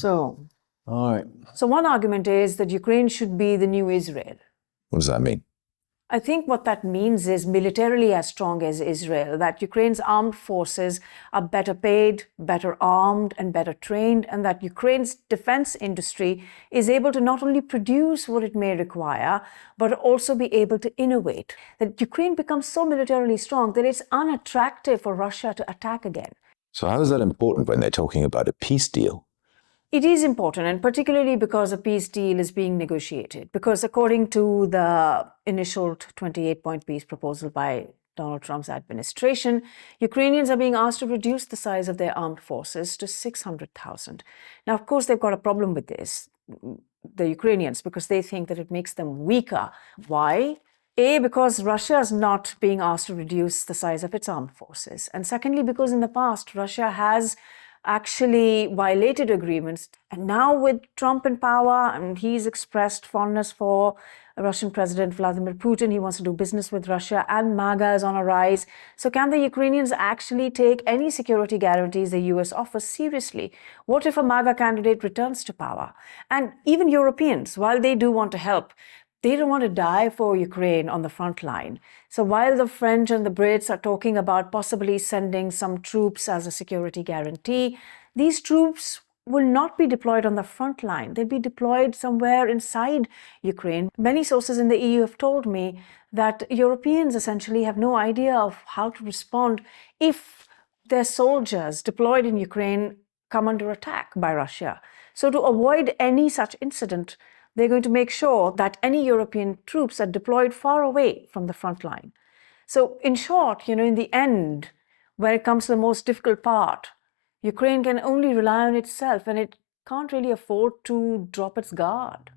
So, All right. so one argument is that Ukraine should be the new Israel. What does that mean? I think what that means is militarily as strong as Israel, that Ukraine's armed forces are better paid, better armed, and better trained, and that Ukraine's defense industry is able to not only produce what it may require, but also be able to innovate. That Ukraine becomes so militarily strong that it's unattractive for Russia to attack again. So how is that important when they're talking about a peace deal? It is important, and particularly because a peace deal is being negotiated. Because according to the initial 28-point peace proposal by Donald Trump's administration, Ukrainians are being asked to reduce the size of their armed forces to 600,000. Now, of course, they've got a problem with this, the Ukrainians, because they think that it makes them weaker. Why? A, because Russia is not being asked to reduce the size of its armed forces. And secondly, because in the past, Russia has actually violated agreements. And now with Trump in power, and he's expressed fondness for Russian President Vladimir Putin, he wants to do business with Russia, and MAGA is on a rise. So can the Ukrainians actually take any security guarantees the US offers seriously? What if a MAGA candidate returns to power? And even Europeans, while they do want to help, they don't want to die for Ukraine on the front line. So while the French and the Brits are talking about possibly sending some troops as a security guarantee, these troops will not be deployed on the front line. They'll be deployed somewhere inside Ukraine. Many sources in the EU have told me that Europeans essentially have no idea of how to respond if their soldiers deployed in Ukraine come under attack by Russia. So to avoid any such incident, they're going to make sure that any European troops are deployed far away from the front line. So in short, in the end, when it comes to the most difficult part, Ukraine can only rely on itself, and it can't really afford to drop its guard.